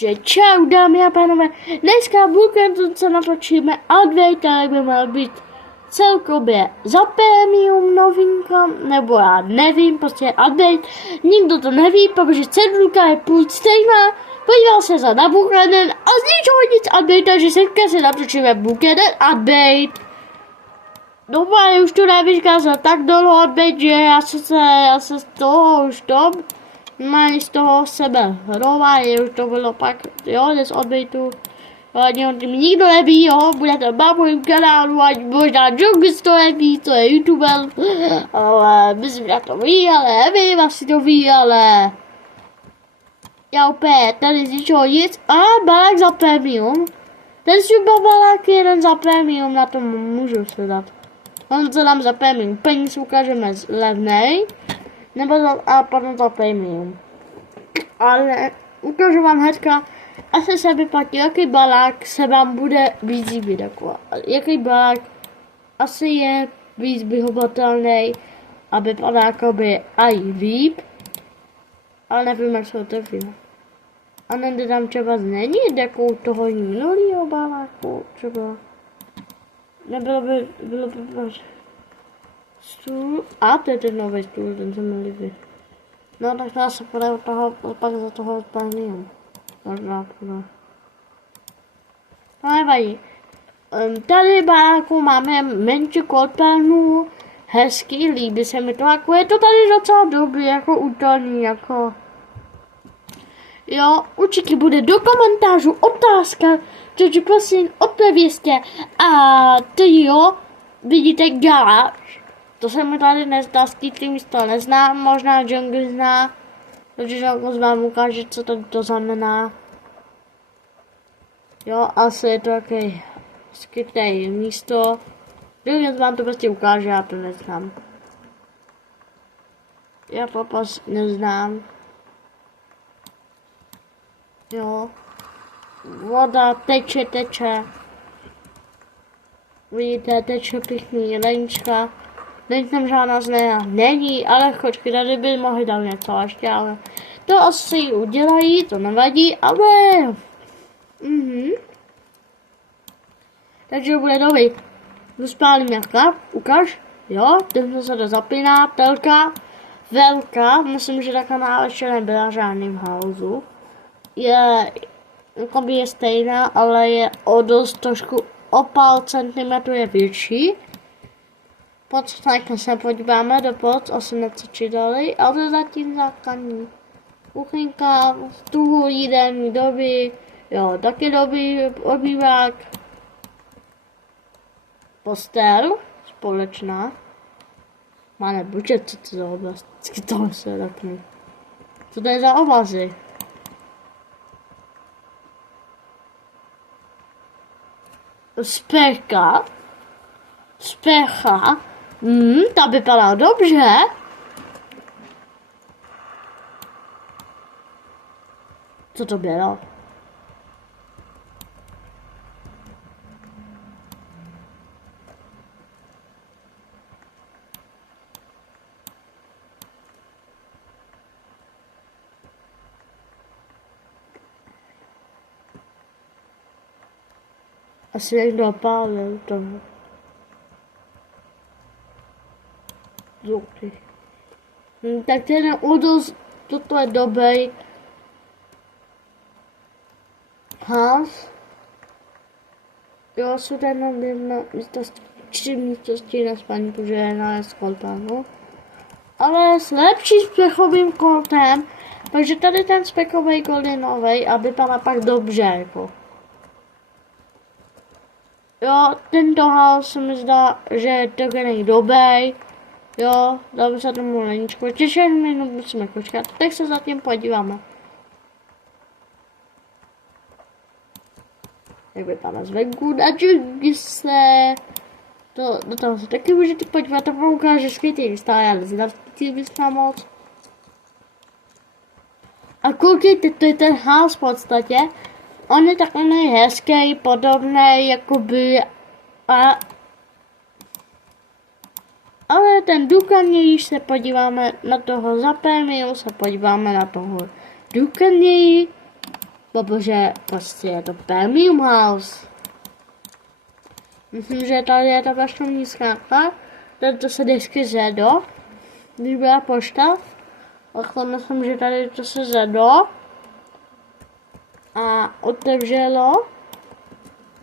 Že čau dámy a pánové, dneska se natočíme Advent, který by měl být celkově za prémium novinka, nebo já nevím, prostě Advent, nikdo to neví, protože cedulka je půl stejná, podíval se za Nabuchaden a z ničeho nic Advent, takže se natočíme Buchaden Advent. Normálně už to nevyšká za tak dlouho Advent, že já se z toho už to má z toho sebe rování, už to bylo pak, jo, z odbytu. O tím nikdo neví, jo, bude to na mojím kanálu, ať možná Jungis to neví, to je youtuber, ale myslím, že to ví, ale nevím, asi to ví, ale já opět tady z ničeho nic, a balák za premium, ten super balák je jeden za premium, na tom můžu se dát. On se dám za premium, peníz ukážeme levnej, nebo a potom za premium. Ale ukážu vám hnedka, asi se vyplatí, jaký balák se vám bude víc líbit. Jako, jaký balák asi je víc vyhovatelný a vypadá jakoby aj líp, ale nevím, jak se otevříme. A nedám třeba změnit jako toho minulýho baláku, třeba. Nebylo by, stůl, a to je ten nový stůl, ten se mi líbí. No tak já se půjde od toho, pak za toho odpálím. Možná půjde. No nevadí. Tady baráku máme menší kotelnu, hezký, líbí se mi to, jako je to tady docela dobrý, jako útelný, jako. Jo, určitě bude do komentářů otázka, takže prosím odpovězte. A ty jo, vidíte garáž. To se mi tady nezdá, s tím místo neznám, možná Jungle zná, takže Jungle vám ukáže, co to znamená. Jo, asi je to takový skryté místo. Jungle vám to prostě ukáže, já to neznám. Já popas neznám. Jo. Voda teče. Vidíte, teče pěkný renička. Není tam žádná změna, není, ale chočky tady by mohli dát něco ještě, ale to asi udělají, to nevadí, ale takže bude dobrý. Spálím jaká, ukáž, jo, ten se to zapíná, telka, velká, myslím, že taková ještě nebyla žádným hausu. Je stejná, ale je o dost trošku o pár centimetrů je větší. Počkejte se, podíváme do pod, asi nepřečítali, ale zatím základní. Kuchyňka, stůl, jídelní doby, jo, taky doby, obývák. Postel, společná. Má nebuďet, co to za oblast, vždycky toho se takne. Co to je za obazy? Sprcha. Ta vypadá dobře. Co to bylo? Asi někdo opálil toho. Tak ten údus, toto je dobrý hás. Jo, jsou tady na místosti na spaní, protože je na skolpánu. Ale s lepší splechovým koltem, takže tady ten splechový kolt je nový a vypadá pak dobře, jako. Jo, tento hás se mi zdá, že je takový dobrý. Jo, dáme se tomu leničku. Ještě minut musíme počkat, tak se zatím podíváme. Jak vypadá zvenku na Jungise. Do toho se taky můžete podívat, to vám ukáže skvělý stále, ale znám skvělý moc. A koukejte, to je ten hás v podstatě. On je takový hezký, podobný, jakoby, ale ten Dukan, když se podíváme na toho za premium, se podíváme na toho Dukan, protože prostě je to premium house. Myslím, že tady je ta poštovní schránka, to se vždycky zjedlo, když byla pošta, tak to myslím, že tady to se zjedlo a otevřelo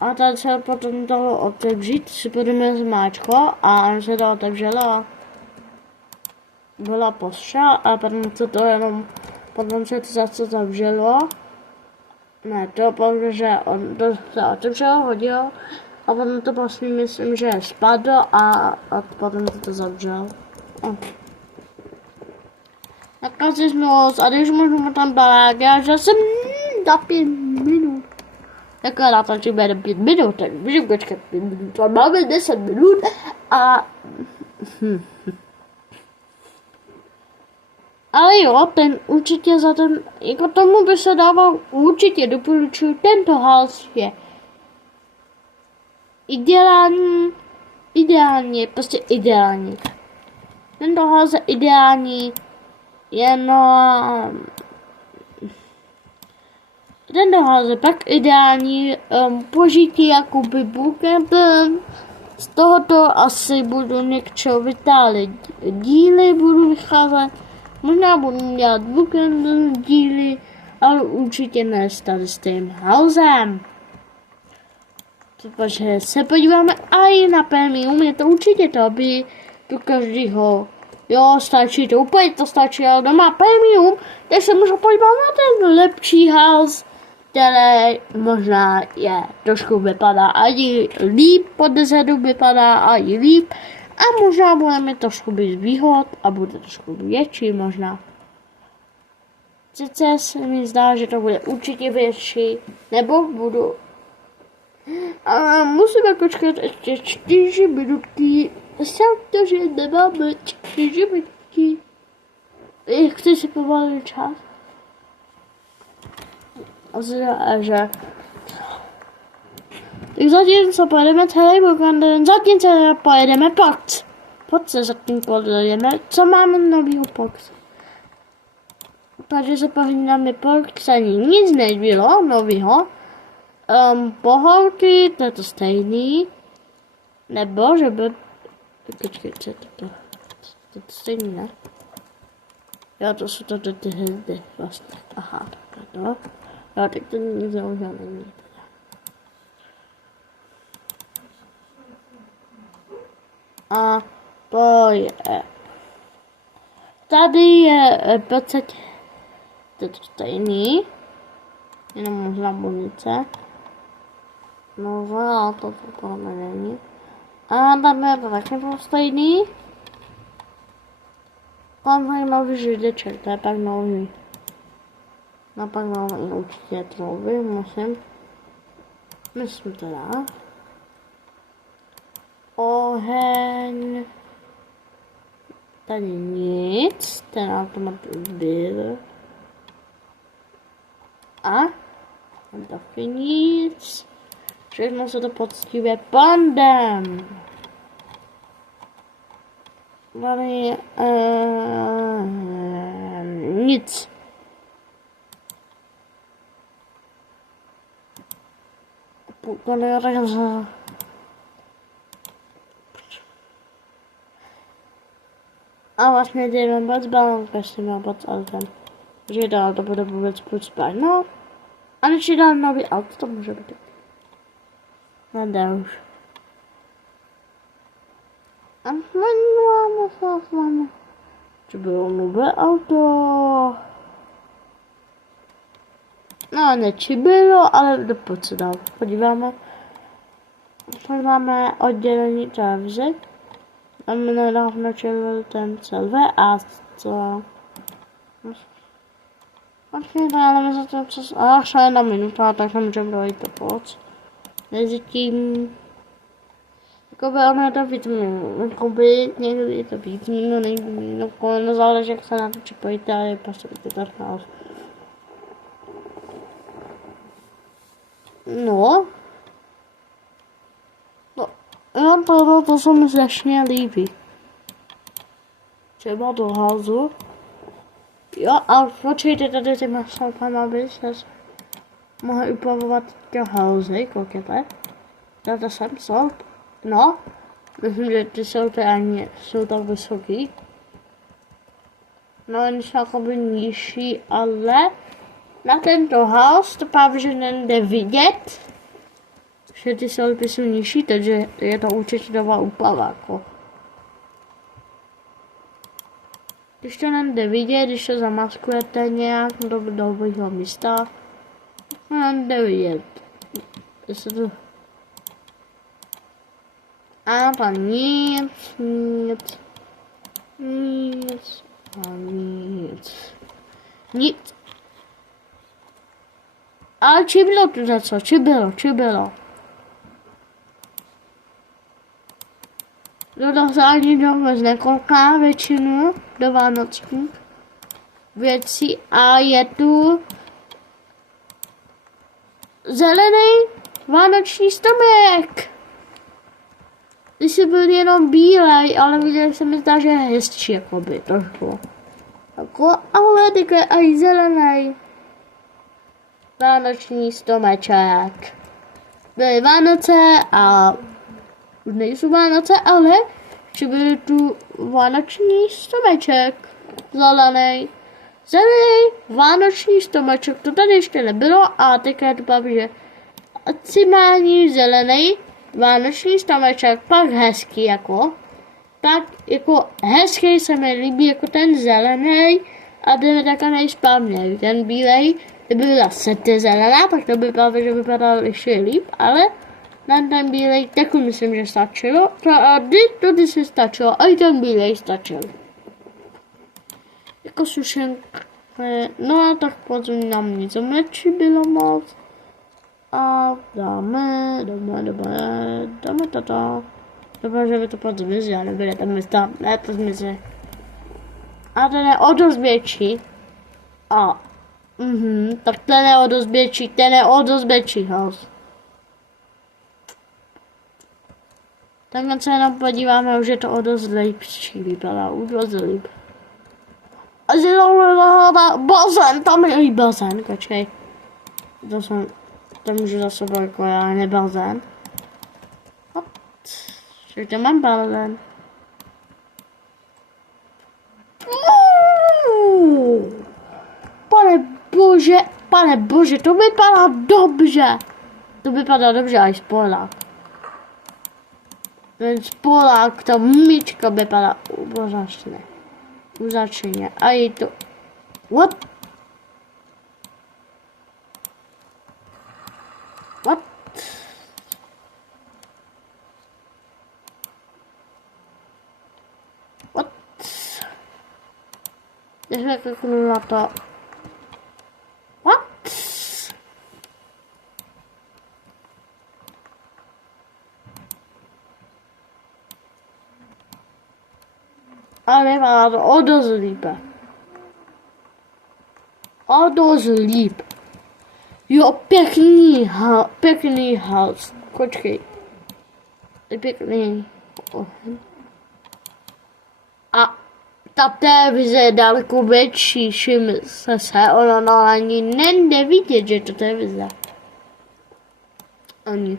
a tady se potom toho otevřít, si budeme zmáčko a on se to otevřelo. Byla pošta a potom se to jenom, potom se to zase zavřelo. Ne, to protože on to se otevřelo, hodilo a potom to vlastně myslím, že spadlo a potom to zavřelo. Nakazismus a když můžeme tam balák, já že jsem za 5 minut. Takhle natáčíme na 5 minut, tak můžeme počkat 5 minut, a máme 10 minut a... Ale jo, ten určitě za ten, jako tomu by se dával určitě doporučuji, tento house je ideální, prostě ideální. Tento house je ideální, jenom tento house je pak ideální požití jakoby bookcampem. Z tohoto asi budu něčeho vytálit díly, budu vycházet. Možná budu dělat bookend díly, ale určitě ne tady s tím housem. Protože se podíváme i na premium, je to určitě to by do každého. Jo, stačí to, úplně to stačí, ale doma premium, tak se můžu podívat na ten lepší house, který možná je trošku vypadá ani líp, pod zedu vypadá ani líp. A možná bude mi trošku být výhod a bude trošku větší možná. Sice se mi zdá, že to bude určitě větší, nebo budu... A musíme počkat ještě 4 minutky, protože nemáme 4 minutky. Chci si pomalit čas. Že... Tak zatím se pojedeme celý weekend, zatím se pojedeme Pox. Pojď se zatím pojedeme, co máme novýho Pox. Takže se pojedeme Pox, ani nic nebylo novýho. Poholky, to je to stejný. Nebo, že by... Počkej, co je to? To je to stejný, ne? Jo, to jsou to ty hvězdy vlastně. Aha, takhle to. Jo, tak to nic zaujímavé není. A to je... Tady je v podstatě to stejný, jenom možná munice. Možná to úplně není. A tam je to taky stejný. Tam zajímavý žideček, to je pak nový. No pak nový, určitě je to nový, myslím teda. Oheň. Tady nic, ten automat byl. A tam taky nic. Všechno se to poctivě pandem. Tady nic. A vlastně jdeme moc balonka s tím moc autem. Že dál to bude vůbec pucpat. No. A než je dál nový auto, to může být. Nedá už. A máme. Že bylo nové auto. No, neči bylo, ale dokud se dál. Podíváme. Tady máme oddělení televize. Tam nedávno čelil ten celé a co... Počkej, ale my se to přes... Až jedna minuta, tak se můžeme dojít do poc. Mezitím... Jakoby ono je to víc minut, jakoby někdy je to víc minut, někdy nezáleží, jak se na to připojíte, ale je prostě to chaos. No. Jo, to se mi strašně líbí. Třeba do házu. Jo, a počkejte, tady ty masalkama, aby se... Mohu upravovat teďka halzy, koukněte. Data jsem jsou, no, myslím, že ty jsou tak vysoký. No, jen jsou jakoby nižší, ale na tento hals to právě, že nejde vidět, že ty stolpy jsou nižší, takže je to určitě nová úprava, jako. Když to nejde vidět, když to zamaskujete nějak do dobrýho místa, nejde vidět. Jestli to... A tam nic a nic. Nic. Ale či bylo tu něco? Či bylo? Do se ani vůbec nekoliká většinu do vánočních věcí a je tu zelený vánoční stromek. Když jsi byl jenom bílej, ale viděl jsem, mi zdá, že je hezčí, jakoby, trošku. Jako, ale teďka je aj zelený vánoční stromeček. Byly Vánoce a už nejsou Vánoce, ale ještě byly tu vánoční stromeček. Zelený vánoční stromeček, to tady ještě nebylo a teďka je to právě, že cimální zelený vánoční stromeček, pak hezký jako. Tak jako hezký se mi líbí jako ten zelený a ten je taky nejsprávnější. Ten bílej, kdyby byla sety zelená, tak to by právě, že vypadal ještě líp, ale na ten bílej taky myslím, že stačilo. To si stačilo, a i ten bílej stačil. Jako sušenka, no a tak potom nám nic mlečí bylo moc. A dáme toto. Doufám, že by to potom zmizí, ale nebude tam místa, ne to zmizí. A ten je o dost větší. A, tak ten je o dost větší house. Takhle se jenom podíváme, už je to o dost lepší, vypadá už dost líp. A bazén, tam je i bazén, počkej. To můžu za sebou jako já, ne bazén. Že to mám bazén. Pane bože, to vypadá dobře. To vypadá dobře, až spolák. Ten spolák, ta myčka vypadá úžasně. A je to... What? Já se kouknu na to. What? Ale vypadá to o dost lípe. O dost líp. Jo, pěkný house. Počkej. Je pěkný. A ta televize je daleko větší, všiml se, ono ani nejde vidět, že to televize. Ani.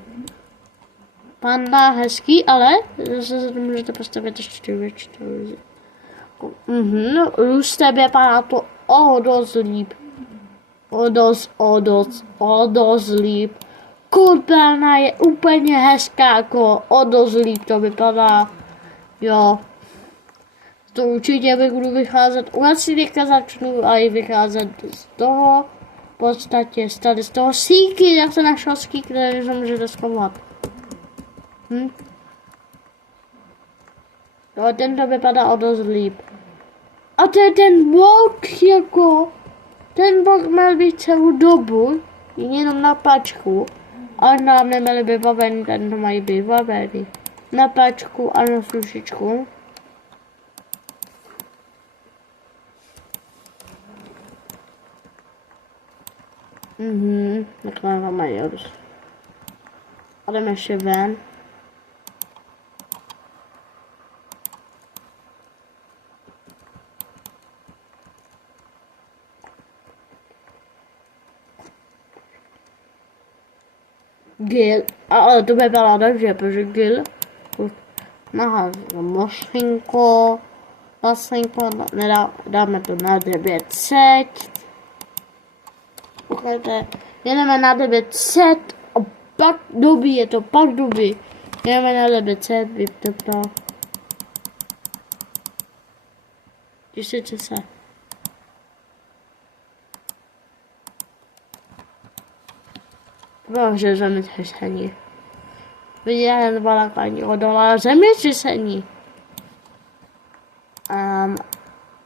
Panda hezký, ale zase se to můžete postavit ještě větší televizi. Už tebe vypadá to o dost líp. O dost líp. Koupelna je úplně hezká, jako o dost líp to vypadá. Jo. To určitě budu vycházet, vlastně teďka začnu a i vycházet z toho, v podstatě z toho síky, jak se našel síky, který se můžete schovat. Jo, tento vypadá o dost líp. A to je ten blok, jako, ten blok měl být celou dobu, jenom na pačku, a nám neměli vybavený, ten to mají vybavený. Na pačku a na slušičku. Takhle máme jod. A jdeme ještě ven. Gil, ale to by byla dobře, protože Gil nahází mašinku, dáme to na 900. Ukážete, jedeme na 900 a pak dobí, je to pak dobí. Jedeme na 900, vypnutno. Těšíte se. Bože, zemětřesení. Viděli balakání odolala zemětřesení.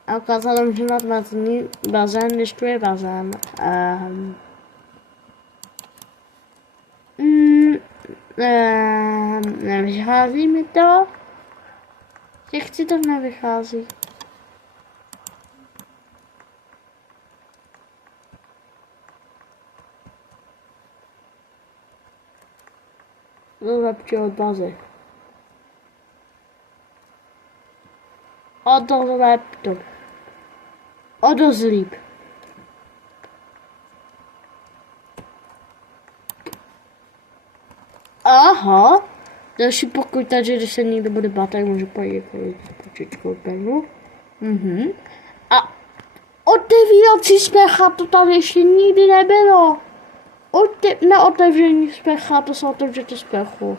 A ukázalo mi, že má bazén, když tu je bazén. Nevychází mi to. Jak ti to nevychází? To lepší od bazy. O to lepší. O dost líp. Aha. Další pokoj, takže když se někdo bude bát, tak může pojít počíčkou penu. A otevírací sprcha, to tady ještě nikdy nebylo. Na otevření sprcha, to se otevřete sprchu.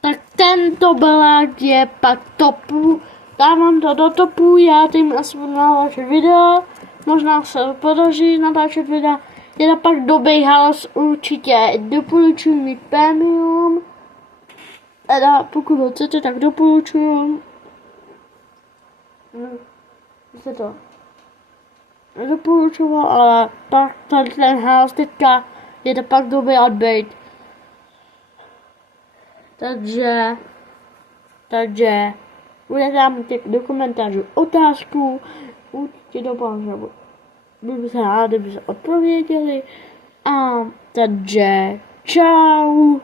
Tak tento balák je pak topu. Dávám to do topu, já tím asi budu natáčet video. Možná se podaří natáčet videa. Je to pak do House, určitě doporučuji mít premium. Teda pokud ho chcete, tak doporučuji. Víte to? Doporučuji, ale pak ten house teďka je to pak do update. Takže bude tam do komentářů otázku, určitě doufám, že budu se rád, kdyby se odpověděli. A takže čau.